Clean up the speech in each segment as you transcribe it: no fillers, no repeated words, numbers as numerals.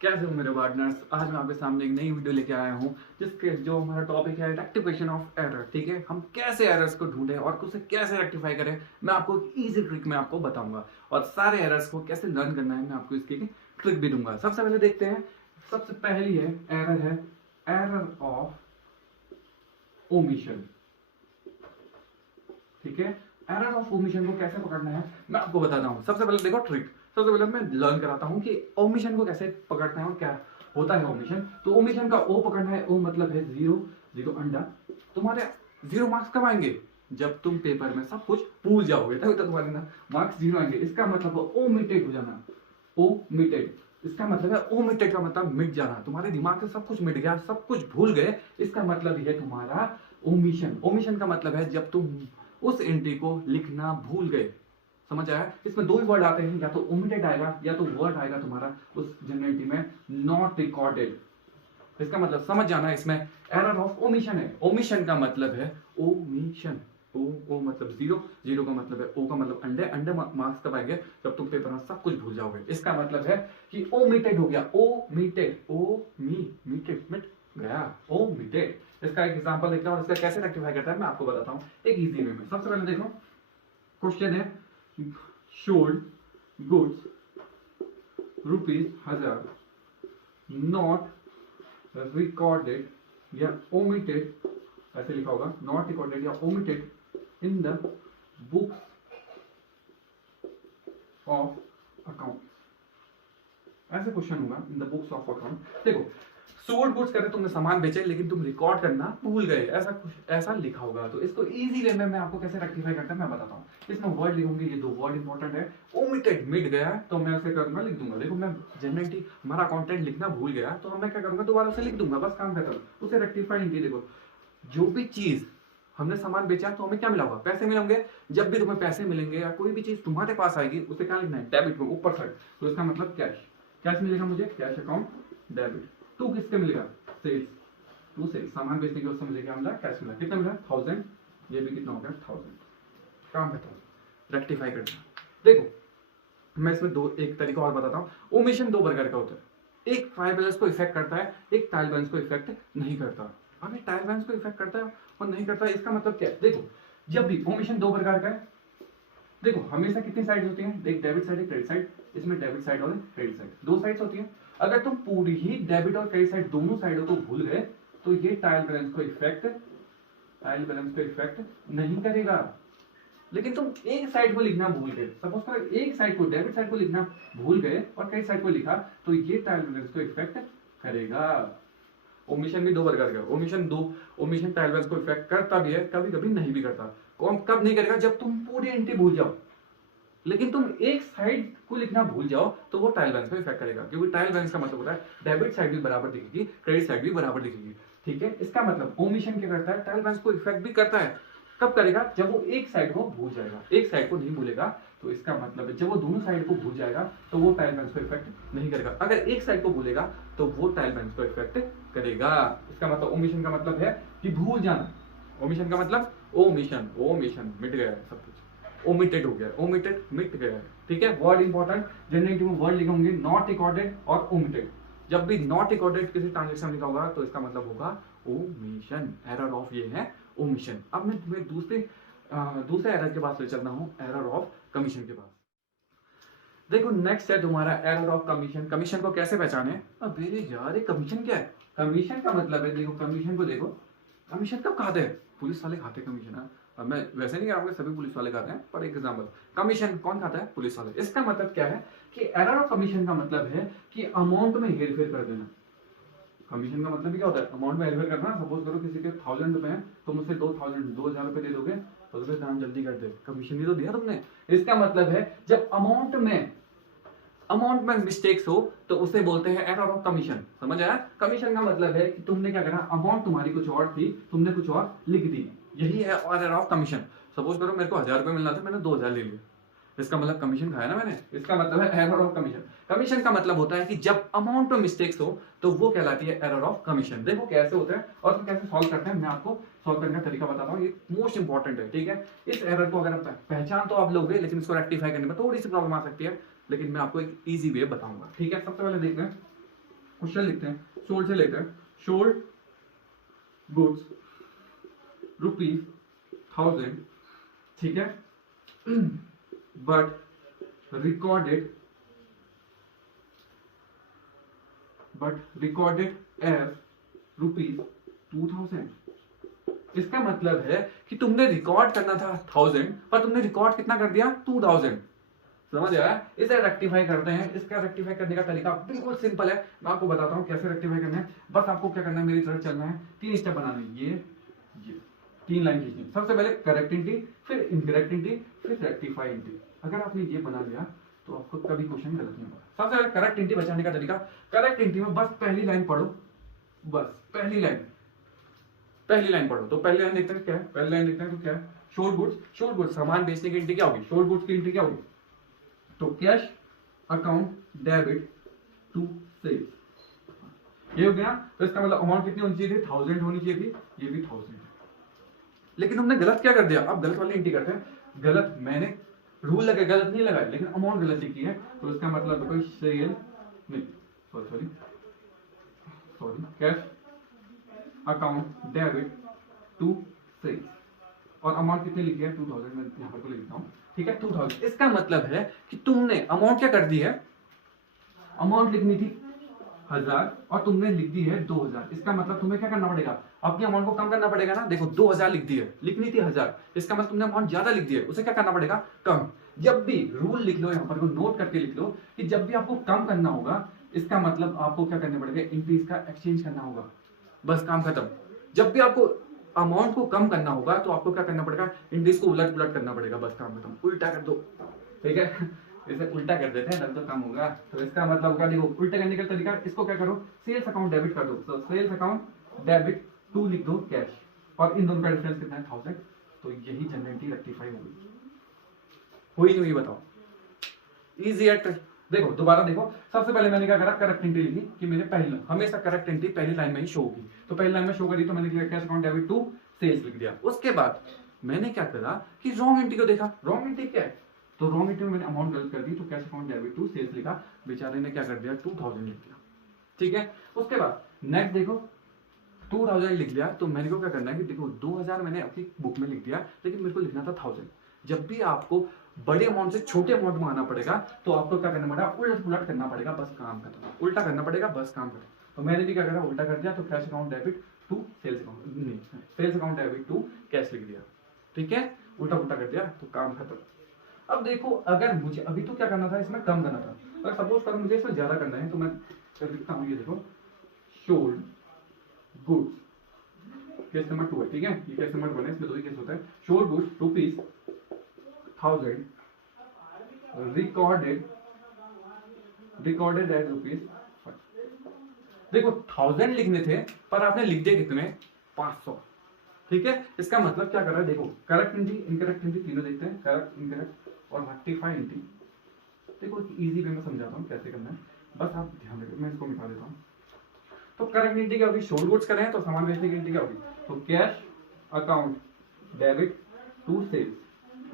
कैसे हो मेरे पार्टनर्स। आज मैं आपके सामने एक नई वीडियो लेके आया हूँ जिसके जो हमारा टॉपिक है रेक्टिफिकेशन ऑफ एरर। ठीक है, हम कैसे एरर्स को ढूंढें और उसे कैसे रेक्टिफाई करें, मैं आपको एक इजी ट्रिक में आपको बताऊंगा। और सारे एरर्स को कैसे लर्न करना है मैं आपको इसकी ट्रिक भी दूंगा। सबसे पहले देखते हैं, सबसे पहली है एरर ऑफ ओमिशन। ठीक है, एरर ऑफ ओमिशन को कैसे पकड़ना है मैं आपको बताता हूँ। सबसे पहले देखो ट्रिक, सबसे पहले मैं लर्न कराता हूँ कि ओमिशन को कैसे पकड़ना है और क्या होता है ओमिशन। तो ओमिशन का ओ पकड़ना है, ओ मतलब है जीरो, जीरो अंडा। तुम्हारे जीरो मार्क्स कब आएंगे? जब तुम पेपर में सब कुछ भूल जाओगे तभी तो तुम्हारे ना मार्क्स जीरो आएंगे। इसका मतलब ओमिटेड हो जाना, ओमिटेड। इसका मतलब है ओमिटेड का मतलब मिट जाना, तुम्हारे दिमाग से सब कुछ मिट गया, सब कुछ भूल गए। इसका मतलब है तुम्हारा ओमिशन। ओमिशन का मतलब है जब तुम उस एंट्री को लिखना भूल गए। समझ आया? इसमें दो ही वर्ड आते हैं, या तो ओमिटेड आएगा या तो वर्ड आएगा तुम्हारा उस जनरेटिव में नॉट रिकॉर्डेड। इसका मतलब समझ जाना, इसमें एरर ऑफ ओमिशन है। ओमिशन का मतलब है ओमिशन। ओ मतलब जीरो, जीरो का मतलब है ओ का मतलब अंडे, अंडे मार्क्स कब आएंगे? जब तुम पेपर में सब कुछ भूल जाओगे। इसका मतलब है कि ओमिटेड हो गया, ओमिटेड, मीटेड, मिट गया, ओमिटेड। इसका एक एग्जांपल देखते हैं और इसका कैसे रेक्टिफाई करता है मैं आपको बताता हूँ एक इजी वे में। सबसे पहले देखो, क्वेश्चन है शोल्ड गुड्स ₹1000 नॉट रिकॉर्डेड या ओमिटेड, ऐसे लिखा होगा, नॉट रिकॉर्डेड या omitted in the books of account. ऐसे क्वेश्चन होगा in the books of account. देखो, सोल्ड गुड्स करे तुमने सामान बेचे लेकिन तुम रिकॉर्ड करना भूल गए, ऐसा कुछ ऐसा लिखा होगा। तो इसको इजी वे में मैं आपको कैसे रेक्टिफाई करता है मैं बताता हूँ। इसमें वर्ड लिखूंगी, ये दो वर्ड इंपॉर्टेंट है। ओमिटेड मिट गया तो मैं उसे करूंगा, लिख दूंगा। देखो, मैं जनरली हमारा कंटेंट लिखना भूल गया तो मैं क्या करूंगा, दोबारा उसे लिख दूंगा, बस काम खत्म। उसे रेक्टिफाई नहीं। देखो, जो भी चीज हमने सामान बेचा तो हमें क्या मिला होगा? पैसे मिलेंगे। जब भी तुम्हें पैसे मिलेंगे या कोई भी चीज तुम्हारे पास आएगी उसे क्या लिखना है? डेबिट में ऊपर साइड। तो इसका मतलब कैश, कैश मिलेगा मुझे, कैश अकाउंट डेबिट। टू किसके मिलेगा? सेल्स, टू सेल्स, सामान बेचने के उससे मुझे क्या मिला? कैश मिला। कितना मिला? 1000। ये भी कितना हो गया? 1000। काम खत्म। रेक्टिफाई करना। देखो, मैं इसमें दो एक तरीका और बताता हूँ। ओमिशन दो प्रकार का होता है, एक ट्रायल बैलेंस को इफेक्ट करता है, एक ट्रायल बैलेंस को इफेक्ट नहीं करता। अब ये ट्रायल बैलेंस को इफेक्ट करता है और नहीं करता, इसका मतलब क्या है? देखो, जब भी ओमिशन दो प्रकार का है, देखो हमेशा कितनी साइड होती हैं? एक डेबिट साइड, एक क्रेडिट साइड। इसमें डेबिट साइड और क्रेडिट साइड, दो साइड्स होती हैं। अगर तुम पूरी ही डेबिट और क्रेडिट साइड दोनों साइडों को भूल गए तो ये ट्रायल बैलेंस को इफेक्ट नहीं करेगा। लेकिन तुम एक साइड को लिखना भूल गए, सपोज करो एक साइड को, डेबिट साइड को लिखना भूल गए और क्रेडिट साइड को लिखा, तो ये ट्रायल बैलेंस को इफेक्ट करेगा। ओमिशन भी दो प्रकार का, ओमिशन ट्रायल बैलेंस को इफेक्ट करता भी है, कभी कभी नहीं भी करता। कौन कब नहीं करेगा? जब तुम पूरी एंट्री भूल जाओ। लेकिन तुम एक साइड को लिखना भूल जाओ तो वो ट्रायल बैलेंस पे इफेक्ट करेगा, क्योंकि ट्रायल बैलेंस का मतलब होता है डेबिट साइड भी बराबर दिखेगी, क्रेडिट साइड भी बराबर दिखेगी। ठीक है, इसका मतलब ओमिशन क्या करता है? ट्रायल बैलेंस को इफेक्ट भी करता है। कब करेगा? जब वो एक साइड को भूल जाएगा, एक साइड को नहीं भूलेगा। तो इसका मतलब है जब वो दोनों साइड को भूल जाएगा तो वो ट्रायल बैलेंस को इफेक्ट नहीं करेगा। अगर एक साइड को भूलेगा तो वो ट्रायल बैलेंस को इफेक्ट करेगा। इसका मतलब ओमिशन का मतलब है कि भूल जाना। ओमिशन का मतलब ओमिशन मिट गया है सब कुछ, ओमिटेड हो गया, ओमिटेड मिट गया है। ठीक है, वर्ड इंपॉर्टेंट, जनरेटिव में वर्ड लिखेंगे नॉट रिकॉर्डेड और ओमिटेड। जब भी नॉट रिकॉर्डेड किसी ट्रांजेक्शन लिखा होगा तो इसका मतलब होगा ओमिशन। एरर ऑफ ये है ओमिशन। अब मैं तुम्हें दूसरे एरर के पास ले चलता हूं, एरर ऑफ कमीशन के पास। देखो, नेक्स्ट है तुम्हारा एरर ऑफ कमीशन। कमीशन को कैसे पहचाने? अबे यार, ये कमीशन क्या है? कमीशन का मतलब है, देखो कमीशन को देखो, कमीशन कब खाते हैं? पुलिस वाले खाते हैं कमीशन। अब मैं वैसे नहीं कह रहा हूँ सभी पुलिस वाले खाते हैं, पर एक एग्जांपल, कमीशन कौन खाता है? पुलिस वाले। इसका मतलब क्या है कि एरर ऑफ कमीशन का मतलब है कि अमाउंट में हेरफेर कर देना। कमीशन का मतलब क्या होता है? अमाउंट में हेरफेर करना। सपोज करो किसी के 1000 रुपए हैं, तुम उसे 2000 रुपए दे दोगे तो तुम्हें काम जल्दी कर दे, कमीशन भी तो दिया तुमने। इसका मतलब है जब अमाउंट में मिस्टेक्स हो तो उसे बोलते हैं एरर ऑफ कमीशन। समझ आया? कमीशन का मतलब है कि तुमने क्या करा, अमाउंट तुम्हारी कुछ और थी, तुमने कुछ और लिख दी, यही है एरर ऑफ कमीशन। सपोज करो मेरे को 1000 रुपए मिलना था, मैंने 2000 ले लिया, इसका मतलब कमीशन खाया ना मैंने। इसका मतलब है एरर ऑफ कमीशन। कमीशन का मतलब होता है कि जब अमाउंट में मिस्टेक्स हो तो वो कहलाती है एरर ऑफ कमीशन। देखो कैसे होता है और उसको कैसे सॉल्व करते हैं मैं आपको सॉल्व करने का तरीका बताता हूँ, ये मोस्ट इंपॉर्टेंट है। ठीक है, इस एरर को अगर आप पहचान तो आप लोगे, लेकिन इसको रेक्टिफाई करने में थोड़ी सी प्रॉब्लम आ सकती है, लेकिन मैं आपको एक इजी वे बताऊंगा। ठीक है, सबसे पहले देखते हैं, क्वेश्चन लिखते हैं, सोल्ड से लेकर सोल्ड गुड्स ₹1000, ठीक है, बट रिकॉर्डेड एज ₹2000। इसका मतलब है कि तुमने रिकॉर्ड करना था 1000 पर तुमने रिकॉर्ड कितना कर दिया 2000। समझ आया? इसे रेक्टिफाई करते हैं। इसका रेक्टिफाई करने का तरीका बिल्कुल सिंपल है, मैं आपको बताता हूं कैसे रेक्टिफाई करना है। बस आपको क्या करना है, मेरी तरफ चलना है, 3 स्टेप बनाने, ये 3 लाइन खींचनी। सबसे पहले करेक्ट इंटी, फिर इनकरेक्ट इंटी, फिर रेक्टिफाई इंटी। अगर आपने ये बना लिया तो आपको कभी क्वेश्चन गलत नहीं होगा। सबसे पहले करेक्ट इंटी बचाने का तरीका, करेक्ट इंटी में बस पहली लाइन पढ़ो, बस पहली लाइन पढ़ो। तो पहली लाइन देखते हैं क्या है, पहली लाइन देखते हैं तो क्या है, शोल्ड गुड्स सामान बेचने की एंट्री क्या होगी, शोल्ड गुड्स की एंट्री क्या होगी, तो cash account debit to sales. ये हो गया। तो इसका मतलब अमाउंट कितनी होनी चाहिए थी, 1000 होनी चाहिए थी, ये भी 1000 है। लेकिन हमने गलत क्या कर दिया, अब गलत वाली एंट्री करते हैं। गलत मैंने रूल लगा, गलत नहीं लगाया, लेकिन अमाउंट गलत लिखी है। तो इसका मतलब कोई सेल नहीं, sorry cash account debit to sales, और अमाउंट कितनी लिखी है 2000, मैं यहाँ पर लिखता हूँ, ठीक है 2000। इसका मतलब है कि तुमने अमाउंट क्या कर दी है, अमाउंट लिखनी थी 1000 और तुमने लिख दी है 2000। इसका मतलब तुम्हें क्या करना पड़ेगा, अपनी अमाउंट को कम करना पड़ेगा ना। देखो 2000 लिख दी है, लिखनी थी 1000, इसका मतलब तुमने अमाउंट ज्यादा लिख दी है, उसे क्या करना पड़ेगा, कम। जब भी रूल लिख लो, यहाँ पर नोट करके लिख लो कि जब भी आपको कम करना होगा, इसका मतलब आपको क्या करना पड़ेगा, इंक्रीज का एक्सचेंज करना होगा, बस काम खत्म। जब भी आपको अमाउंट को कम करना होगा तो आपको क्या करना पड़ेगा, इंक्रीज को उलट पुलट करना पड़ेगा, बस काम खत्म, उल्टा कर दो, ठीक है। इसे उल्टा कर देते हैं तब तो कम होगा। तो इसका मतलब होगा, देखो उल्टा करने का तरीका, इसको क्या करो, सेल्स अकाउंट डेबिट कर दो। तो सेल्स अकाउंट डेबिट टू लिख दो कैश, और इन दोनों का डिफरेंस कितना है 1000। तो यही जनरेटिव रेक्टिफाई होगी, हुई नहीं हुई बताओ, इजी है। देखो दोबारा देखो, सबसे पहले मैंने क्या करा, करेक्ट एंट्री लिखी कि मेरे पहले हमेशा करेक्ट एंट्री पहली लाइन में ही शो होगी। तो पहली लाइन में शो करी तो मैंने लिखा cash account debit to sales लिख दिया। उसके बाद मैंने क्या करा कि रॉन्ग एंट्री को देखा, रॉन्ग एंट्री क्या है, तो रॉन्ग एंट्री में मैंने अमाउंट गलत कर दी, तो cash account debit to sales लिखा, बेचारे ने क्या कर दिया 2000 लिख दिया, ठीक है। उसके बाद नेक्स्ट देखो 2000 लिख लिया, तो मेरे को क्या करना है कि देखो 2000 मैंने अपनी बुक में लिख दिया, लेकिन मेरे को लिखना था 1000। जब भी आपको बड़े अमाउंट से छोटे अमाउंट में आना पड़ेगा तो आपको क्या करना पड़ेगा, उलट पुलट करना पड़ेगा, बस काम खत्म, उल्टा करना पड़ेगा, बस काम खत्म। तो मैंने भी क्या करा, उल्टा कर दिया, तो cash account debit to sales account, नहीं sales account debit to cash लिख दिया, ठीक है, उल्टा उल्टा कर दिया, तो काम खत्म। अब देखो अगर मुझे अभी तो क्या करना था, इसमें कम करना था, अगर सपोज करो मुझे इसमें ज्यादा करना है, तो मैं लिखता हूँ, ये देखो सोल्ड गुड्स केस नंबर 2 है, ठीक है, ये केस नंबर 1 है, इसमें 2 ही केस होता है। Sold goods ₹1000 recorded as ₹500। देखो 1000 लिखने थे पर आपने लिख दिए कितने, 500, ठीक है। इसका मतलब क्या कर रहा है, देखो करेक्ट एंट्री इनकरेक्ट एंट्री तीनों देखते हैं, करेक्ट इनकरेक्ट और रेक्टिफाई एंट्री। देखो इजी वे में समझाता हूँ कैसे करना है, बस आप ध्यान रखिए, मैं इसको मिटा देता हूँ। तो करेक्ट एंट्री क्या होगी, सोल्ड गुड्स करें तो सामान बेचने की एंट्री क्या होगी, तो cash account debit to sales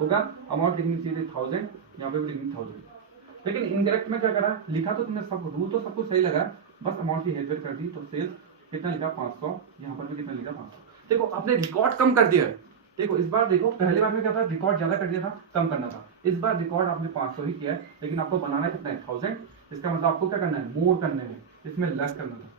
होगा, अमाउंट लिखनी चाहिए 1000, यहाँ पे भी लिखनी 1000। लेकिन इनकरेक्ट में क्या करा, लिखा तो तुमने सब, रूल तो सब कुछ सही लगा, बस अमाउंट की हेरफेर कर दी, तो सेल्स कितना लिखा 500, यहाँ पर भी कितना लिखा 500। देखो आपने रिकॉर्ड कम कर दिया है। देखो इस बार देखो, पहले बार में क्या था, रिकॉर्ड ज्यादा कर दिया था, कम करना था। इस बार रिकॉर्ड आपने 500 ही किया है, लेकिन आपको बनाना कितना है 1000। इसका मतलब आपको क्या करना है, मोर करने हैं, इसमें लेस करना था,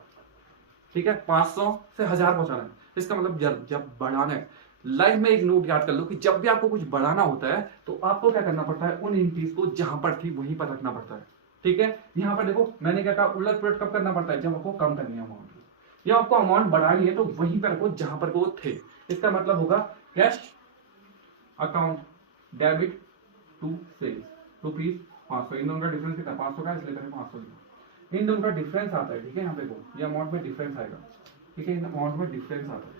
ठीक है, 500 से 1000 पहुंचाना है। इसका मतलब जब बढ़ाना है, लाइफ में एक नोट याद कर लो कि जब भी आपको कुछ बढ़ाना होता है तो आपको क्या करना पड़ता है, उन एंट्रीज को जहां पर थी वहीं पर रखना पड़ता है, ठीक है। यहाँ पर देखो मैंने क्या कहा, उलट पुलट कब करना पड़ता है, जब आपको कम करनी है अमाउंट, या आपको अमाउंट बढ़ानी है तो वहीं पर रखो जहां पर वो थे। इसका मतलब होगा cash account debit to sales ₹500, इन दोनों का डिफरेंस कितना, 500 का, इसलिए करें 500 इन दोनों का डिफरेंस आता है, ठीक है। यहाँ पे ये अमाउंट में डिफरेंस आएगा, ठीक है, इन अमाउंट में डिफरेंस आता है।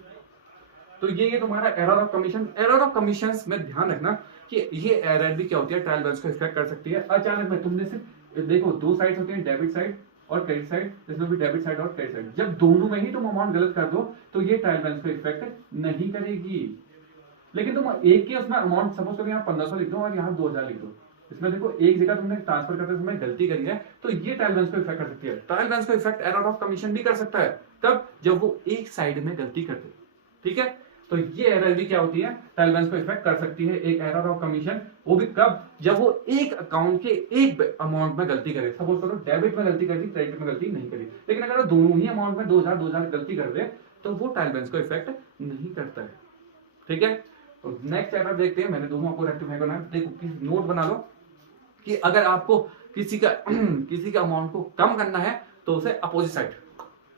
तो ये तुम्हारा error of commission. Error of commission में ध्यान रखना कि ये एरर भी क्या होती है, ट्रायल बैलेंस को इफेक्ट कर सकती है। अचानक में तुमने सिर्फ देखो 2 साइड होती है, डेबिट साइड और क्रेडिट साइड, इसमें भी डेबिट साइड और क्रेडिट साइड, जब दोनों में ही तुम अमाउंट गलत कर दो तो ये ट्रायल बैलेंस को इफेक्ट नहीं करेगी। लेकिन तुम एक ही उसमें अमाउंट, सपोज करो यहाँ 1500 लिख दो और यहाँ 2000 लिख दो, इसमें देखो एक जगह तुमने ट्रांसफर करते समय गलती करी है तो ये ट्रायल बैलेंस को इफेक्ट कर सकती है। ट्रायल बैलेंस को इफेक्ट एरर ऑफ कमीशन भी कर सकता है, तब जब वो एक साइड में गलती करते, ठीक है। तो ये एरर भी क्या होती है, ट्रायल बैलेंस को इफेक्ट कर सकती है, एक एरर ऑफ कमीशन, वो भी कब, जब वो एक अकाउंट के एक अमाउंट में गलती करे। सपोज करो डेबिट में गलती करी, क्रेडिट में गलती नहीं करी, लेकिन अगर दोनों ही अमाउंट में 2000 गलती कर दे तो वो ट्रायल बैलेंस को इफेक्ट नहीं करता है, ठीक है। तो नेक्स्ट एरर देखते हैं, मैंने दोनों आपको रेक्टिफाई करना है। देखो नोट बना लो कि अगर आपको किसी का अमाउंट को कम करना है तो उसे अपोजिट साइड,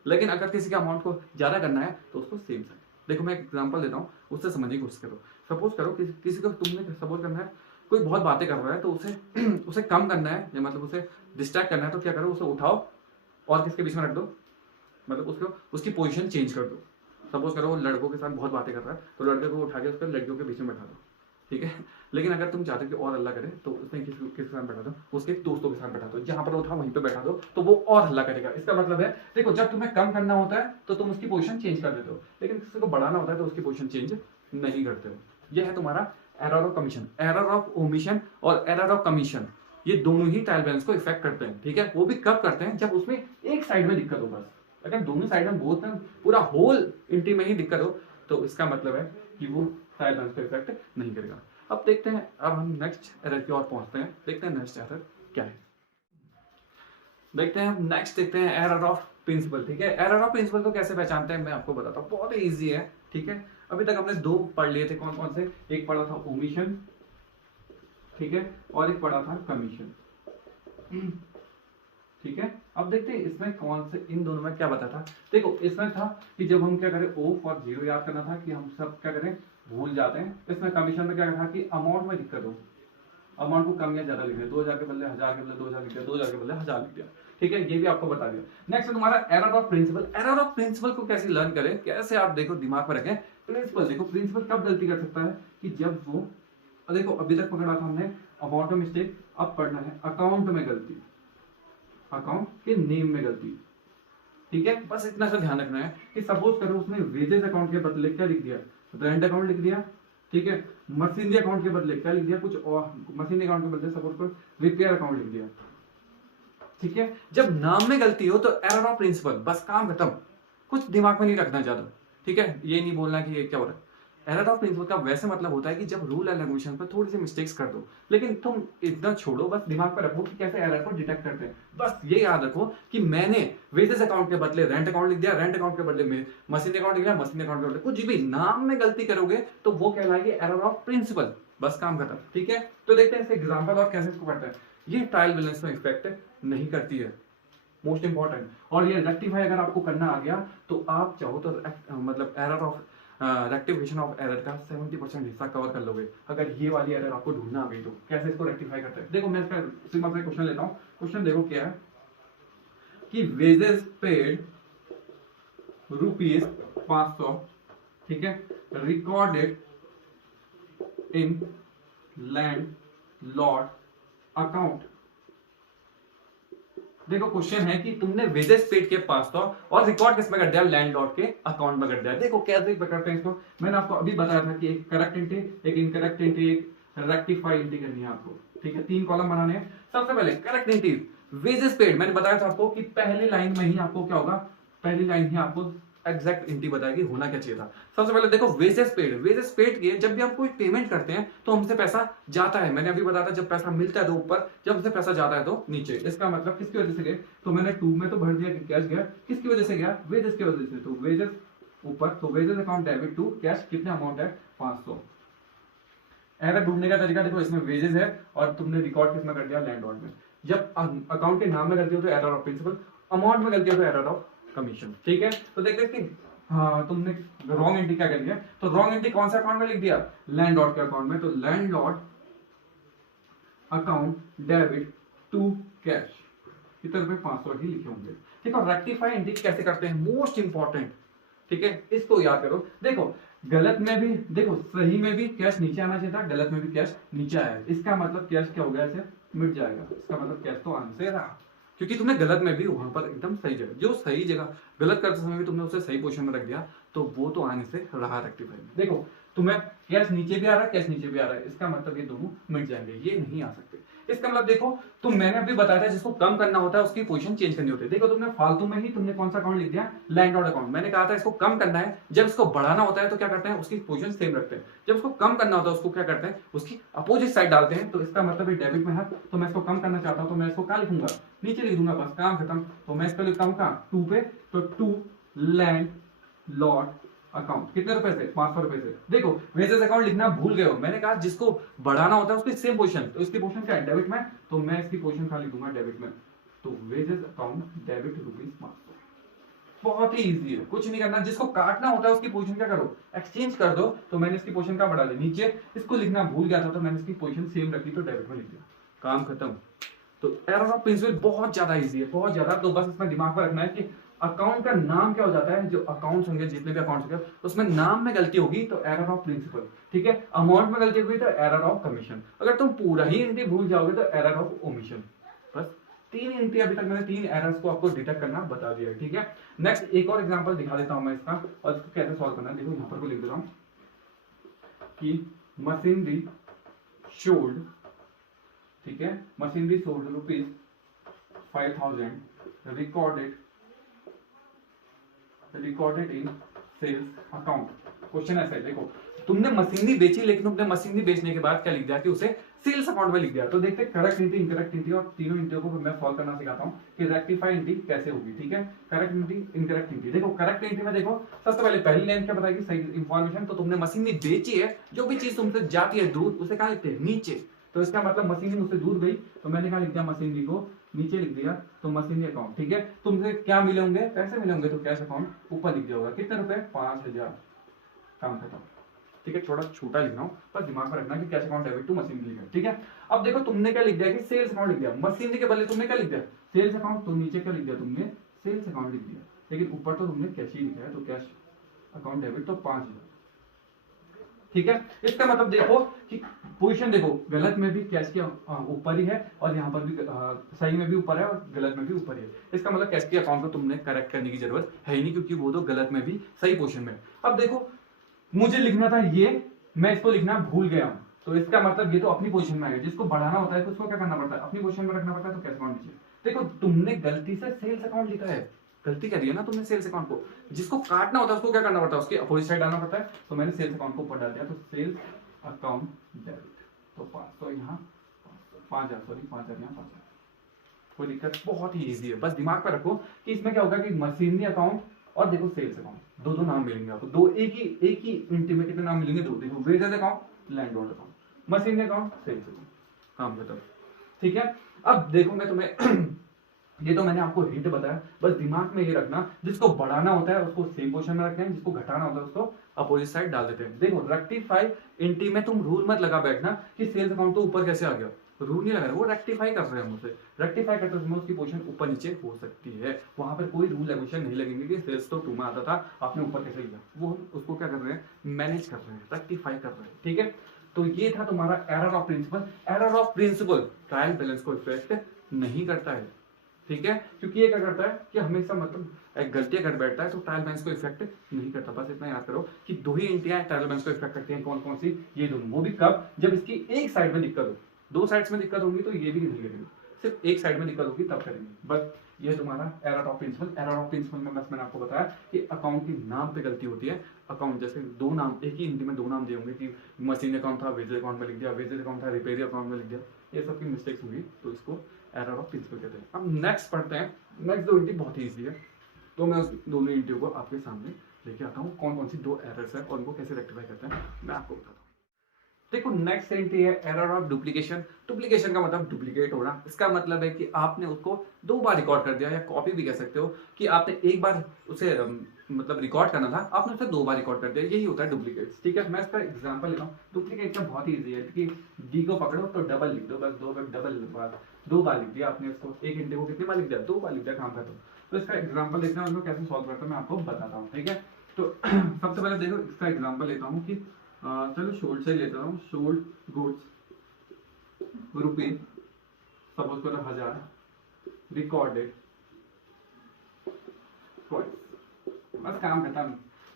लेकिन अगर किसी का अमाउंट को ज्यादा करना है तो उसको सेम साइड। देखो मैं एक एग्जांपल देता हूँ, उससे समझने की कोशिश करो। सपोज करो किसी को तुमने सपोज करना है, कोई बहुत बातें कर रहा है तो उसे कम करना है, या मतलब उसे डिस्ट्रैक्ट करना है, तो क्या करो, उसे उठाओ और किसके बीच में रख दो, मतलब उसकी पोजीशन चेंज कर दो। सपोज करो वो लड़कों के साथ बहुत बातें कर रहा है तो लड़के को उठा के उसको लड़कियों के बीच में बैठा दो, ठीक है। लेकिन अगर तुम चाहते हो कि और हल्ला करे तो उसमें किसके साथ बैठा दो, उसके दोस्तों के साथ बैठा दो, जहां पर वो था वहीं पे बैठा दो, तो वो और हल्ला करेगा। इसका मतलब है देखो, जब तुम्हें कम करना होता है तो तुम उसकी पोजीशन चेंज कर देते हो, लेकिन किसी को बढ़ाना होता है तो उसकी पोजीशन चेंज नहीं करते हो। यह है तुम्हारा error of commission. Error of omission और एरर ऑफ कमीशन ये दोनों ही ट्रायल बैलेंस को इफेक्ट करते हैं, ठीक है। वो भी कब करते हैं, जब उसमें एक साइड में दिक्कत हो। बस अगर दोनों साइड में बहुत पूरा होल इंटी में ही दिक्कत हो तो इसका मतलब है कि वो ट्रायल बैलेंस को इफेक्ट नहीं करेगा। अब देखते हैं, अब हम नेक्स्ट एरर की ओर पहुंचते हैं, देखते हैं नेक्स्ट एरर क्या है। देखते हैं नेक्स्ट, देखते हैं एरर ऑफ प्रिंसिपल, ठीक है। एरर ऑफ प्रिंसिपल को कैसे पहचानते हैं मैं आपको बताता हूँ, बहुत ही ईजी है, ठीक है। अभी तक हमने दो पढ़ लिए थे, कौन कौन से, एक पढ़ा था ओमिशन, ठीक है, और एक पढ़ा था कमीशन, ठीक है। अब देखते हैं इसमें कौन से, इन दोनों में क्या बता था। देखो इसमें था कि जब हम क्या करें, ओ फॉर जीरो याद करना था कि हम सब क्या करें, भूल जाते हैं। इसमें कमीशन में क्या था कि अमाउंट में दिक्कत हो, अमाउंट को कम या ज्यादा लिख दिया, 2000 के बदले 1000 के बदले 2000 लिख दिया, 2000 के बदले 1000 लिख दिया, ठीक है। ये भी आपको बता दिया। नेक्स्ट है तुम्हारा error of principle. Error of principle को कैसे लर्न करें, कैसे आप देखो दिमाग में रखें। प्रिंसिपल देखो, प्रिंसिपल कब गलती कर सकता है कि जब वो, देखो अभी तक पकड़ा था हमने अमाउंट में मिस्टेक, अब पढ़ना है अकाउंट में गलती, अकाउंट के नेम में गलती, ठीक है। बस इतना सा ध्यान रखना है कि सपोज करो उसने वेजेस अकाउंट के बदले क्या लिख दिया, रेंट अकाउंट लिख दिया, ठीक है। मशीनरी अकाउंट के बदले क्या लिख दिया, कुछ और, मशीनरी अकाउंट के बदले सपोज करो रिपेयर अकाउंट लिख दिया, ठीक है। जब नाम में गलती हो तो एरर ऑफ प्रिंसिपल, बस काम खत्म, कुछ दिमाग में नहीं रखना ज्यादा, ठीक है। ये नहीं बोलना कि ये क्या हो रहा है। एरर ऑफ प्रिंसिपल का वैसे मतलब होता है कि जब रूल एंड रेगुलेशन पर थोड़ी सी मिस्टेक्स कर दो, लेकिन तुम इतना छोड़ो, बस दिमाग पर रखो कि कैसे एरर को डिटेक्ट करते हैं। बस ये याद रखो कि मैंने वेजेस अकाउंट के बदले रेंट अकाउंट लिख दिया, रेंट अकाउंट के बदले में मशीन अकाउंट लिख दिया, मशीन अकाउंट के बदले, कुछ भी नाम में गलती करोगे तो वो कहलाएगी एरर ऑफ प्रिंसिपल, बस काम खत्म, ठीक है। तो देखते हैं इसके एग्जाम्पल और कैसे इसको करते हैं। ये ट्रायल बैलेंस में इफेक्ट नहीं करती है, मोस्ट इंपॉर्टेंट। और ये रेक्टिफाई अगर आपको करना आ गया तो आप चाहो तो मतलब error of rectification of error का 70% हिस्सा कवर कर लोगे, अगर ये वाली एरर आपको ढूंढना आ गई तो। कैसे इसको रेक्टिफाई करते हैं, देखो मैं इसका सिंपल सा क्वेश्चन लेता हूं। क्वेश्चन देखो क्या है कि वेजेस पेड ₹500, ठीक है, recorded in land Lord account. देखो क्वेश्चन है कि तुमने वेजेस पेड के पास था और रिकॉर्ड किस में कर दिया, लैंडलॉर्ड के अकाउंट में कर दिया। देखो कैसे करते हैं इसको, मैंने आपको अभी बताया था कि एक करेक्ट एंट्री, एक इनकरेक्ट एंट्री, एक रेक्टिफाई एंट्री करनी है आपको, ठीक है। 3 कॉलम बनाने हैं। सबसे पहले करेक्ट एंट्री वेजेस पेड, मैंने बताया था आपको कि पहली लाइन में ही आपको क्या होगा, पहली लाइन ही आपको एग्जैक्ट एंट्री बताएगी होना क्या चाहिए था। सबसे पहले देखो वेजेस पेड, वेजेस पेड के जब भी हम कोई पेमेंट करते हैं तो हमसे पैसा जाता है। मैंने अभी बताया था जब पैसा मिलता है तो ऊपर, जब हमसे पैसा जाता है तो नीचे। इसका मतलब किसकी वजह से गए, तो मैंने 2 में तो भर दिया कि कैश गया, किसकी वजह से गया, वेजेस की वजह से। तो वेजेस ऊपर, तो wages account debit to cash, कितना अमाउंट है 500। एरर ढूंढने का तरीका देखो, इसमें वेजेस है और तुमने रिकॉर्ड किसमें कर दिया, लैंडलॉर्ड में। जब अकाउंट के नाम में गलती हो तो एरर ऑफ प्रिंसिपल, अमाउंट में गलती हो तो एरर ऑफ कमीशन, ठीक है। तो देखते हैं कि हाँ तुमने रॉन्ग एंट्री क्या कर दिया, तो रॉन्ग एंट्री कौन सा अकाउंट में लिख दिया, लैंडलॉर्ड के अकाउंट में। तो landlord account debit to cash, कितने रुपए 500 ही लिखे होंगे, ठीक है। रेक्टिफाई एंट्री कैसे करते हैं, मोस्ट इंपॉर्टेंट, ठीक है, इसको याद करो। देखो गलत में भी, देखो सही में भी कैश नीचे आना चाहिए था, गलत में भी कैश नीचे आया, इसका मतलब कैश क्या हो गया, ऐसे मिट जाएगा। इसका मतलब कैश तो आने से रहा, क्योंकि तुमने गलत में भी वहां पर एकदम सही जगह, जो सही जगह गलत करते समय भी तुमने उसे सही पोजीशन में रख दिया तो वो तो आने से रहा रेक्टिफाई में। देखो तुम्हें कैश नीचे भी आ रहा है, कैश नीचे भी आ रहा है, इसका मतलब ये दोनों मिट जाएंगे, ये नहीं आ सकते। इसका मतलब देखो, तो मैंने अभी बताया था जिसको कम करना होता है उसकी पोजीशन चेंज करनी होती है। देखो तुमने फालतू में ही तुमने कौन सा अकाउंट लिख दिया, लैंड लॉर्ड अकाउंट। मैंने कहा था इसको कम करना है, जब इसको बढ़ाना होता है तो क्या करते हैं, उसकी पोजीशन सेम रखते हैं। जब इसको कम करना होता है उसको क्या करते हैं, उसकी अपोजिट साइड डालते हैं। तो इसका मतलब डेबिट में है, तो मैं इसको कम करना चाहता हूं तो मैं इसको क्या लिखूंगा, नीचे लिख दूंगा, बस काम खत्म। तो मैं इसको लिखता हूं कहां, 2 पे, तो 2 लैंड लॉर्ड अकाउंट। कितने रुपए से, 500 रुपए से। देखो वेजेस अकाउंट लिखना भूल गए हो, मैंने कहा जिसको बढ़ाना होता है उसकी सेम पोजीशन। तो इसकी पोजीशन क्या है, डेबिट में, तो मैं इसकी पोजीशन खाली लिख दूंगा डेबिट में। तो वेजेस अकाउंट डेबिट ₹500। बहुत ही इजी है, कुछ नहीं करना। जिसको काटना होता है उसकी पोजीशन क्या करो, एक्सचेंज कर दो। तो मैंने इसकी पोजीशन का बढ़ा दी नीचे, इसको लिखना भूल गया था तो मैंने इसकी पोजीशन सेम रखी, तो डेबिट में लिख दिया, काम खत्म। तो एरर ऑफ प्रिंसिपल बहुत ज्यादा इजी है, बहुत ज्यादा। तो बस इसमें दिमाग में रखना है कि अकाउंट का नाम क्या हो जाता है, जो अकाउंट्स होंगे, जितने भी अकाउंट्स होंगे, उसमें नाम में गलती होगी तो एरर ऑफ प्रिंसिपल, ठीक है। अमाउंट में गलती होगी तो एरर ऑफ कमीशन। अगर तुम पूरा ही एंट्री भूल जाओगे तो एरर ऑफ ओमिशन। बस 3 एंट्री, अभी तक मैंने 3 एरर्स को आपको डिटेक्ट करना बता दिया है, ठीक है। नेक्स्ट एक और एग्जांपल दिखा देता हूं मैं इसका, और इसको कैसे सॉल्व करना है। देखो यहां पर को लिख देता हूं कि मशीनरी शोल्ड, ठीक है, machinery sold ₹5,000 recorded in sales account. Question ऐसा है, देखो तुमने मशीनरी बेची, लेकिन तुमने मशीनरी बेचने के बाद क्या लिख दिया कि उसे सेल्स अकाउंट में लिख दिया। तो देखते हैं करेक्ट एंट्री, इनकरेक्ट एंट्री, और तीनों एंट्रियों को मैं सॉल्व करना सिखाता हूं कि रेक्टिफाई एंट्री कैसे होगी, ठीक है। Correct entry, incorrect entry. देखो करेक्ट एंट्री में देखो सबसे पहले पहली लाइन क्या बताएगी, सही इंफॉर्मेशन। तो तुमने मशीनरी बेची है, जो भी चीज तुमसे जाती है दूर, उसे कहां लिखते हैं, नीचे। तो इसका मतलब मशीनरी मुझसे दूर गई, तो मैंने कहा लिख दिया, मशीनरी को नीचे लिख दिया, तो मशीनरी अकाउंट, ठीक है। तुमसे क्या मिले होंगे, पैसे मिले होंगे, तो कैश अकाउंट ऊपर लिख दिया होगा, कितने रुपए, 5,000, काम खत्म, ठीक है। थोड़ा छोटा लिखना हो, पर दिमाग में रखना कि cash account debit to machinery लिखा, ठीक है। अब देखो तुमने क्या लिख दिया कि सेल्स अकाउंट लिख दिया, मशीनरी के बदले तुमने क्या लिख दिया, सेल्स अकाउंट। तो नीचे क्या लिख दिया तुमने, सेल्स अकाउंट लिख दिया, लेकिन ऊपर तो तुमने कैश ही लिखा है, तो कैश अकाउंट डेबिट तो 5,000, ठीक है। इसका मतलब देखो कि पोजीशन देखो, गलत में भी कैश के ऊपर ही है, और यहाँ पर भी सही में भी ऊपर है और गलत में भी ऊपर ही है। इसका मतलब कैश के अकाउंट को तुमने करेक्ट करने की जरूरत है ही नहीं, क्योंकि वो तो गलत में भी सही पोजीशन में है। अब देखो मुझे लिखना था ये, मैं इसको लिखना भूल गया हूं, तो इसका मतलब ये तो अपनी पोजीशन में आ गया। जिसको बढ़ाना होता है तो उसको क्या करना पड़ता है, अपनी पोजीशन में रखना पड़ता है। तो कैश अकाउंट नीचे। देखो तुमने गलती से सेल्स अकाउंट लिखा है, गलती कर दी है ना तुमने सेल्स अकाउंट को। जिसको काटना होता है उसको क्या करना पड़ता है, उसके अपोजिट साइड डालना पड़ता है। तो मैंने सेल्स अकाउंट को ऊपर डाल दिया, तो सेल्स अकाउंट डेबिट, तो 500 यहाँ, 5,000 सॉरी, 5,000 यहाँ, 5,000। कोई दिक्कत, बहुत ही इजी है। बस दिमाग पर रखो कि इसमें क्या होगा कि मशीनरी अकाउंट और देखो सेल्स अकाउंट, दो दो नाम मिलेंगे आपको, दो एक ही एंट्री में कितने नाम मिलेंगे, दो। देखो wages account, landlord account, machinery account, sales account, काम खत्म, ठीक है। अब देखो मैं तुम्हें ये तो मैंने आपको हिंट बताया, बस दिमाग में ये रखना, जिसको बढ़ाना होता है उसको सेम पोजीशन में रखते हैं, जिसको घटाना होता है उसको अपोजिट साइड डाल देते हैं। देखो रेक्टिफाई एंट्री में तुम रूल मत लगा बैठना कि सेल्स अकाउंट तो ऊपर कैसे आ गया, रूल नहीं लगा रहा, वो रेक्टिफाई कर रहे हैं मुझसे। रेक्टिफाई करते समय उसकी पोजीशन ऊपर नीचे हो सकती है, वहां पर कोई रूल रेगुलेशन नहीं लगेंगे कि सेल्स तो 2 में आता था, आपने ऊपर कैसे लिया। वो उसको क्या कर रहे हैं, मैनेज कर रहे हैं, रेक्टिफाई कर रहे हैं, ठीक है। तो ये था तुम्हारा error of principle. Error of principle trial balance को इफेक्ट नहीं करता है, ठीक है, क्योंकि ये क्या करता है कि हमेशा मतलब एक गलतियां कर बैठता है, तो ट्रायल बैलेंस को इफेक्ट नहीं करता। बस इतना याद करो कि दो ही एंट्रियां ट्रायल बैलेंस को इफेक्ट करती हैं, कौन कौन सी, ये दोनों। वो भी कब, जब इसकी एक साइड में दिक्कत हो। दो साइड्स में दिक्कत होगी तो ये भी नहीं करेंगे, सिर्फ एक साइड में दिक्कत होगी तब करेंगे। बस ये तुम्हारा error of principle. Error of principle में बस मैंने आपको बताया कि अकाउंट के नाम पे गलती होती है। अकाउंट जैसे दो नाम, एक ही एंट्री में दो नाम दिए होंगे कि मशीन अकाउंट था वेजेस अकाउंट में लिख दिया, वेजेस अकाउंट था रिपेयर अकाउंट में लिख दिया, ये सब की मिस्टेक्स होगी, तो इसको एरर ऑफ प्रिंसिपल कहते हैं। अब नेक्स्ट पढ़ते हैं। नेक्स्ट दो एंट्री बहुत ही ईजी है, तो मैं उस दोनों एंट्रियों को आपके सामने लेके आता हूँ, कौन कौन सी दो एरर्स है और उनको कैसे रेक्टिफाई करते हैं मैं आपको बताता हूँ। देखो नेक्स्ट एंट्री है एरर ऑफ डुप्लीकेशन। डुप्लीकेशन का मतलब डुप्लीकेट होना। इसका मतलब है कि आपने उसको दो बार रिकॉर्ड कर दिया, या कॉपी भी कह सकते हो कि आपने एक बार उसे मतलब रिकॉर्ड करना था, आपने उसे दो बार रिकॉर्ड कर दिया, यही होता है डुप्लीकेट, ठीक है। मैं इसका एग्जांपल लेता हूँ। डुप्लीकेट का बहुत ही इजी है कि डी को पकड़ो तो डबल लिख दो, बस दो बार डबल बार, दो बार लिख दिया आपने उसको, एक एंट्री को कितनी बार लिख दिया, दो बार लिख दिया, काम खत्म। तो इसका एग्जाम्पल देखना है, कैसे सॉल्व करते हैं मैं आपको बताता हूँ, ठीक है। तो सबसे पहले देखो इसका एग्जाम्पल लेता हूँ कि चलो शोल्ड से लेता हूँ। शोल्ड गुड्स रुपीज सपोज करो 1000 रिकॉर्डेड बस, काम खत्म।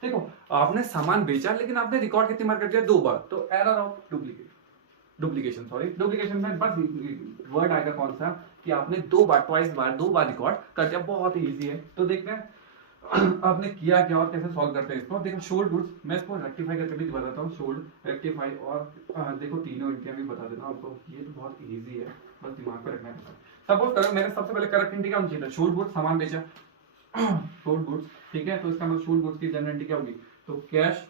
देखो आपने सामान बेचा, लेकिन आपने रिकॉर्ड कितनी बार कर दिया, दो बार, तो error of duplication, sorry duplication में बस वर्ड आएगा कौन सा कि आपने दो बार रिकॉर्ड कर दिया। बहुत ही ईजी है। तो देखते हैं आपने किया क्या और कैसे सॉल्व करते हैं इसको। देखो शोल्ड गुड्स, मैं इसको रेक्टिफाई करके भी बताता हूँ। शोल्ड, रेक्टिफाई और देखो तीनों इंटियां भी बता देता हूँ आपको। ये तो बहुत इजी है, बस दिमाग पे रखना है। सपोज करो मैंने सबसे पहले करेक्ट एंट्री क्या होनी चाहिए? शोल्ड गुड्स, सामान बेचा, शोल्ड गुड्स, ठीक है। तो इसका मतलब शोल्ड गुड्स की जनरल एंट्री क्या होगी? तो cash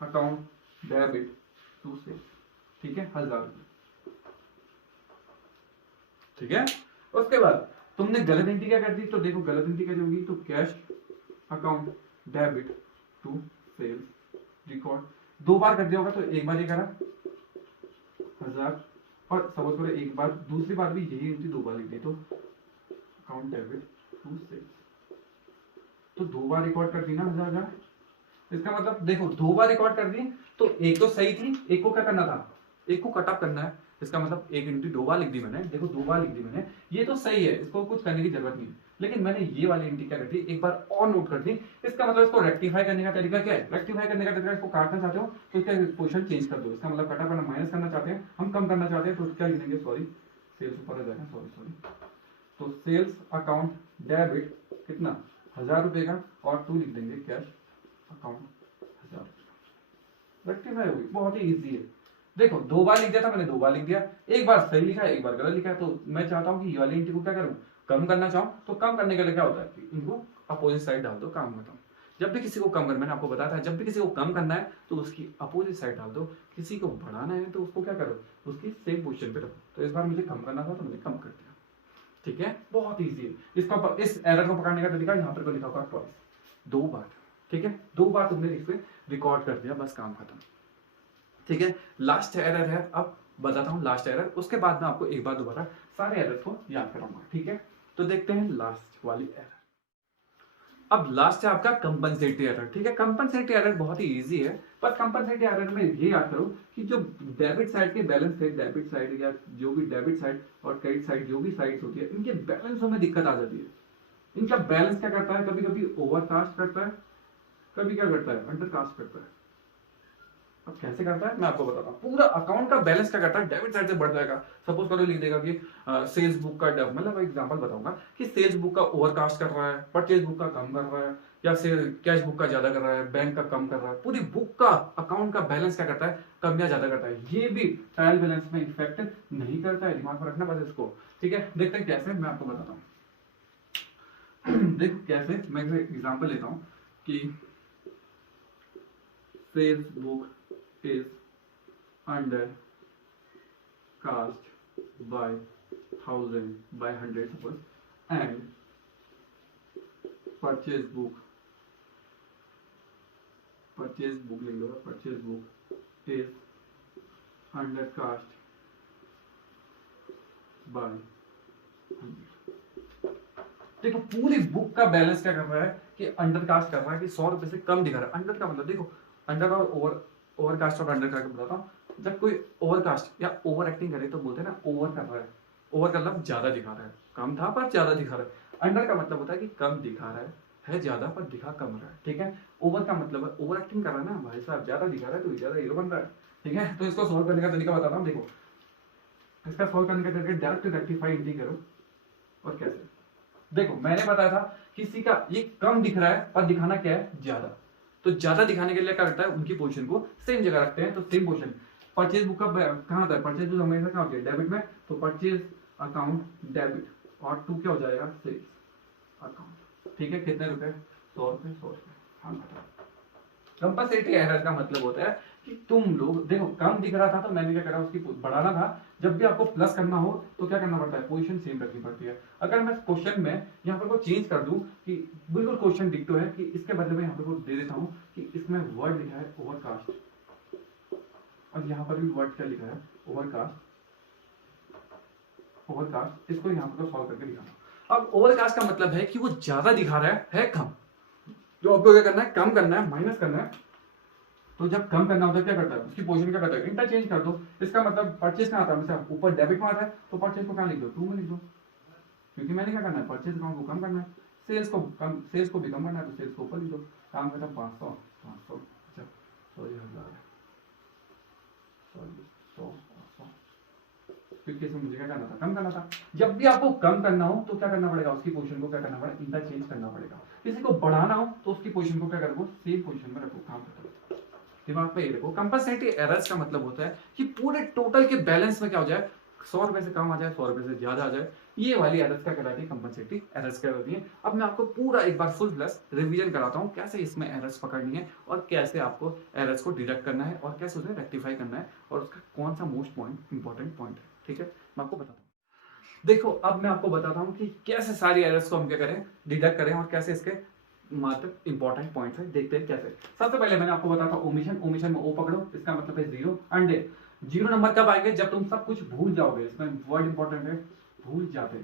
account debit to sales, ठीक है, 1000 रुपए, ठीक है। उसके बाद तुमने गलत एंट्री क्या कर दी? तो देखो गलत एंट्री क्या होगी? तो cash account debit to sales record. दो बार कर दिया होगा तो एक बार ये करा 1000, और सपोज करो एक बार, दूसरी बार भी यही एंट्री दो बार लिख दी, तो अकाउंट डेबिट टू सेल्स, तो दो बार रिकॉर्ड कर दी ना 1000। इसका मतलब देखो दो बार रिकॉर्ड कर दी तो एक तो सही थी, एक को क्या करना था? एक को कट ऑफ करना है। इसका मतलब एक एंट्री दो बार लिख दी मैंने, देखो दो बार लिख दी मैंने, ये तो सही है, इसको कुछ करने की जरूरत नहीं। लेकिन मैंने ये वाली एंट्री क्या कर दी, एक बार और नोट कर दी। इसका मतलब इसको रेक्टिफाई करने का तरीका क्या है? रेक्टिफाई करने का तरीका, इसको काटना चाहते हो तो इसका पोजीशन चेंज कर दो। इसका मतलब कट ऑफ करना, माइनस करना चाहते हैं हम, कम करना चाहते हैं, तो क्या लिखेंगे? सॉरी, सेल्स ऊपर आ जाएगा, सॉरी। तो सेल्स अकाउंट डेबिट कितना? 1000 रुपए का, और टू लिख देंगे कैश अकाउंट 1000। रेक्टिफाई होगी, बहुत ही इजी है। देखो दो बार लिख दिया था मैंने, दो बार लिख दिया, एक बार सही लिखा है, एक बार गलत लिखा है। तो मैं चाहता हूं कि ये वाली एंट्री को क्या करूं? कम करना चाहूं तो कम करने के लिए क्या होता है कि इनको अपोजिट साइड डाल दो, काम खत्म। जब भी किसी को कम करना, मैंने आपको बताया था, जब भी किसी को कम करना है तो उसकी अपोजिट साइड डाल दो। किसी को बढ़ाना है तो उसको क्या करो? उसकी सेम पोजीशन पे रखो। तो इस बार मुझे कम करना था तो मैंने कम कर दिया, ठीक है। बहुत इजी है। इसको, इस एरर को पकड़ने का तरीका यहाँ पर लिखा होगा ट्वाइस, दो बार, ठीक है। दो बार तुमने इसे रिकॉर्ड कर दिया, बस काम खत्म, ठीक है। लास्ट एरर है, अब बताता हूं लास्ट एरर, उसके बाद मैं आपको एक बार दोबारा सारे एरर को याद कराऊंगा, ठीक है। तो देखते हैं लास्ट वाली एरर। अब लास्ट है आपका कंपनसेटरी एरर, ठीक है। कंपनसेटरी एरर बहुत ही इजी है, पर कंपनसेटरी एरर में ये याद करो कि जो डेबिट साइड के बैलेंस थे, डेबिट साइड या जो भी डेबिट साइड और क्रेडिट साइड जो भी साइड्स होती है, इनके बैलेंसों में दिक्कत आ जाती है। इनका बैलेंस क्या करता है? कभी कभी ओवरकास्ट करता है, कभी क्या करता है? अंडरकास्ट करता है। अब कैसे करता है मैं आपको बताता हूँ। पूरा अकाउंट का बैलेंस क्या करता है? डेबिट साइड से बढ़ जाएगा। सपोज करो लिख देगा कि सेल्स बुक का, मतलब एग्जांपल बताऊंगा कि सेल्स बुक का ओवरकास्ट कर रहा है, परचेज बुक का कम कर रहा है, या कैश बुक का ज्यादा कर रहा है, बैंक का कम कर रहा है। पूरी बुक का अकाउंट का बैलेंस क्या करता है? कम या ज्यादा करता है। ये भी ट्रायल बैलेंस में इफेक्ट नहीं करता है, दिमाग में रखना बस इसको, ठीक है। देखते हैं कैसे, मैं आपको बताता हूँ। देखो कैसे, मैं एग्जाम्पल लेता हूँ कि sales book is under cast by 1000 by 100 suppose, and purchase book लिख लो, purchase book is under cast by 100। देखो पूरी बुक का बैलेंस क्या कर रहा है कि अंडर कास्ट कर रहा है, कि 100 रुपए से कम दिखा रहा है। अंडर का मतलब देखो, अंडर और ओवरकास्ट और अंडर करके बताता हूँ। जब कोई ओवरकास्ट या ओवर एक्टिंग करे तो बोलते हैं ना ओवर कर रहा है। ओवर का मतलब ज्यादा दिखा रहा है, कम था पर ज्यादा दिखा रहा है। अंडर का मतलब होता है कि कम दिखा रहा है ज्यादा पर दिखा कम रहा है, ठीक है। ओवर का मतलब है ओवर एक्टिंग कर रहा है ना भाई साहब, ज्यादा दिखा रहा है तो ज्यादा हीरो बन रहा है, ठीक है। तो इसको सोल्व करने का तरीका बताता हूँ। देखो इसका सोल्व करने का तरीका, डायरेक्ट रेक्टिफाई एंट्री करो। और कैसे? देखो मैंने बताया था किसी का ये कम दिख रहा है पर दिखाना क्या है? ज्यादा। तो ज्यादा दिखाने के लिए क्या करता है? उनकी पोजीशन को सेम जगह रखते हैं। तो सेम पोजीशन, परचेज बुक का कहां होता है? परचेज बुक हमेशा कहां होती है? डेबिट में। तो परचेज अकाउंट डेबिट, और टू क्या हो जाएगा? सेल्स अकाउंट, ठीक है। कितने रुपए? 100 रुपए, 100 रुपए, हाँ बताओ। कंपनसेटरी एरर का मतलब होता है कि तुम लोग देखो कम दिख रहा था तो मैंने क्या करा, उसकी बढ़ाना था। जब भी आपको प्लस करना हो तो क्या करना पड़ता है? पोजीशन सेम रखनी पड़ती है। अगर मैं क्वेश्चन में यहाँ पर को चेंज कर दूं कि बिल्कुल क्वेश्चन डिक्टो है, कि इसके बदले में यहाँ पर को दे देता हूँ कि इसमें वर्ड लिखा है ओवरकास्ट, और यहाँ पर भी वर्ड क्या लिखा है? ओवरकास्ट। ओवरकास्ट इसको यहाँ पर सॉल्व करके दिखाना। अब ओवरकास्ट का मतलब है कि वो ज्यादा दिखा रहा है कम। जो आपको क्या करना है? कम करना है, माइनस करना है। तो जब कम करना होता है क्या करता है? उसकी पोजीशन क्या करता है? इंटरचेंज कर दो। इसका मतलब परचेज कहाँ आता है? ऊपर डेबिट में आता है तो परचेज को कहाँ लिख दो? 2 में लिख दो, क्योंकि मैंने क्या करना है? परचेज अकाउंट को कम करना है, सेल्स को भी कम करना है, तो सेल्स को ऊपर लिख दो। काम खत्म। 500 500, अच्छा सॉरी 1000, सॉरी 100 500, क्योंकि इसमें मुझे क्या करना था, कम करना था। जब भी आपको कम करना हो तो क्या करना पड़ेगा, उसकी पोजीशन को क्या करना पड़ेगा, इंटरचेंज करना पड़ेगा। किसी को बढ़ाना हो तो उसकी पोजीशन को क्या करो, सेम पोजीशन में रखो, काम करो। दिमाग पे ये रखो, कंपनसेटिंग एरर्स का मतलब होता है कि पूरे टोटल के बैलेंस में क्या हो जाए, 100 रुपए से कम आ जाए, 100 रुपए से ज्यादा आ जाए, ये वाली एरर्स क्या कहलाती है, कंपनसेटिंग एरर्स कहलाती है। अब मैं आपको पूरा एक बार फुल प्लस रिवीजन कराता हूँ कैसे इसमें एरर्स पकड़नी है और कैसे आपको एरर्स को डिडक्ट करना है और कैसे उसे रेक्टिफाई करना है और उसका कौन सा मोस्ट पॉइंट इंपॉर्टेंट पॉइंट है। ठीक है, मैं आपको बताता हूँ। देखो अब मैं आपको बताता हूँ कि कैसे सारी एरर्स को हम क्या करें, डिडक्ट करें और कैसे इसके मात्र इंपॉर्टेंट पॉइंट्स है, देखते हैं कैसे। सबसे पहले मैंने आपको बताता हूँ ओमिशन, ओमिशन में ओ पकड़ो, इसका मतलब है जीरो। अंडे जीरो नंबर कब आएंगे, जब तुम सब कुछ भूल जाओगे। इसमें वर्ड इंपॉर्टेंट है, भूल जाते,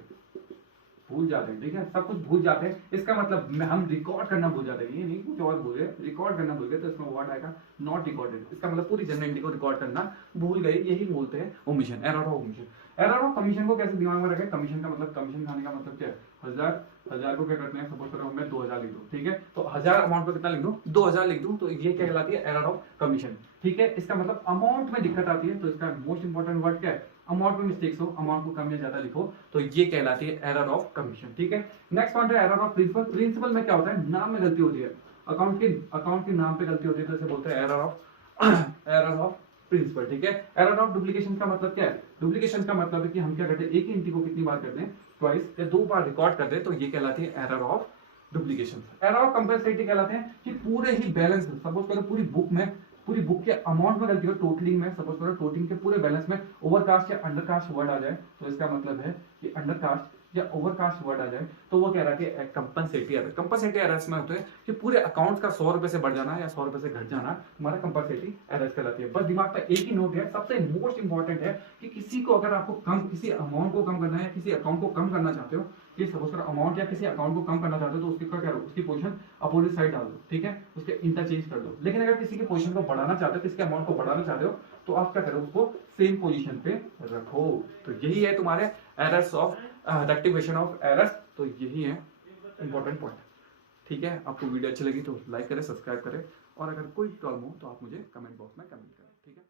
भूल जाते हैं। ठीक है, सब कुछ भूल जाते हैं, इसका मतलब हम रिकॉर्ड करना भूल जाते हैं, ये नहीं कुछ और भूल गए, रिकॉर्ड करना भूल गए तो इसमें वर्ड आएगा नॉट रिकॉर्डेड। इसका मतलब पूरी जनरेटिव को रिकॉर्ड करना भूल गए, यही बोलते हैं omission, error of omission. Error of commission को कैसे दिमाग में रखें, कमीशन का मतलब, कमीशन खाने का मतलब क्या है, हजार, हजार को क्या करते हैं, सपोज करो मैं 2000 लिख दूं। ठीक है, तो 1000 अमाउंट पे कितना लिख दूं, 2000 लिख दूं, तो ये क्या कहलाती है, एरर ऑफ कमीशन। ठीक है, इसका मतलब अमाउंट में दिक्कत आती है, तो इसका मोस्ट इंपॉर्टेंट वर्ड क्या है, अमाउंट में मिस्टेक्स हो, अमाउंट को कम या ज्यादा लिखो, तो ये कहलाती है एरर ऑफ कमीशन। ठीक है, नेक्स्ट पॉइंट है एरर ऑफ प्रिंसिपल। प्रिंसिपल में क्या होता है, नाम में गलती होती है, अकाउंट के नाम पे गलती होती है, तो इसे बोलते हैं error of error of principle. ठीक है, एरर ऑफ डुप्लीकेशन का मतलब क्या है, डुप्लीकेशन का मतलब है कि हम क्या करते हैं, एक ही एंटिटी को कितनी बार करते हैं, ट्वाइस या 2 बार रिकॉर्ड करते हैं, तो ये कहलाती है error of duplication. Error of compensating कहलाते हैं कि पूरे ही बैलेंस, सपोज करो पूरी बुक में, पूरी बुक के अमाउंट में गलती हो, टोटलिंग में, सपोज करो टोटलिंग के पूरे बैलेंस में ओवरकास्ट या अंडरकास्ट वर्ड आ जाए, तो इसका मतलब है कि अंडरकास्ट या ओवरकास्ट वर्ड आ जाए, तो वो कह रहा है कंपनसेटिंग एरर। कंपनसेटिंग एरर्स में होते हैं कि पूरे अकाउंट्स का 100 रुपए से बढ़ जाना या 100 रुपए से घट जाना, तुम्हारा कंपनसेटिंग एरर्स कहलाती है। बस दिमाग पे एक ही नोट है, सबसे मोस्ट इंपॉर्टेंट है कि किसी को अगर आपको कम, किसी अमाउंट को कम करना है या किसी अकाउंट को कम करना चाहते हो, कि सपोज करो अमाउंट या किसी अकाउंट को कम करना चाहते हो, तो उसकी क्या करो, उसकी पोजीशन अपोजिट साइड डाल दो। ठीक है, उसके इंटरचेंज कर दो। लेकिन अगर किसी की पोजीशन को बढ़ाना चाहते हो, किसी के अमाउंट को बढ़ाना चाहते हो, तो आप क्या करो, उसको सेम पोजीशन पे रखो। तो यही है तुम्हारे errors of rectification of errors, तो यही है इंपॉर्टेंट पॉइंट। ठीक है, आपको वीडियो अच्छी लगी तो लाइक करें, सब्सक्राइब करें, और अगर कोई प्रॉब्लम हो तो आप मुझे कमेंट बॉक्स में कमेंट करें। ठीक है।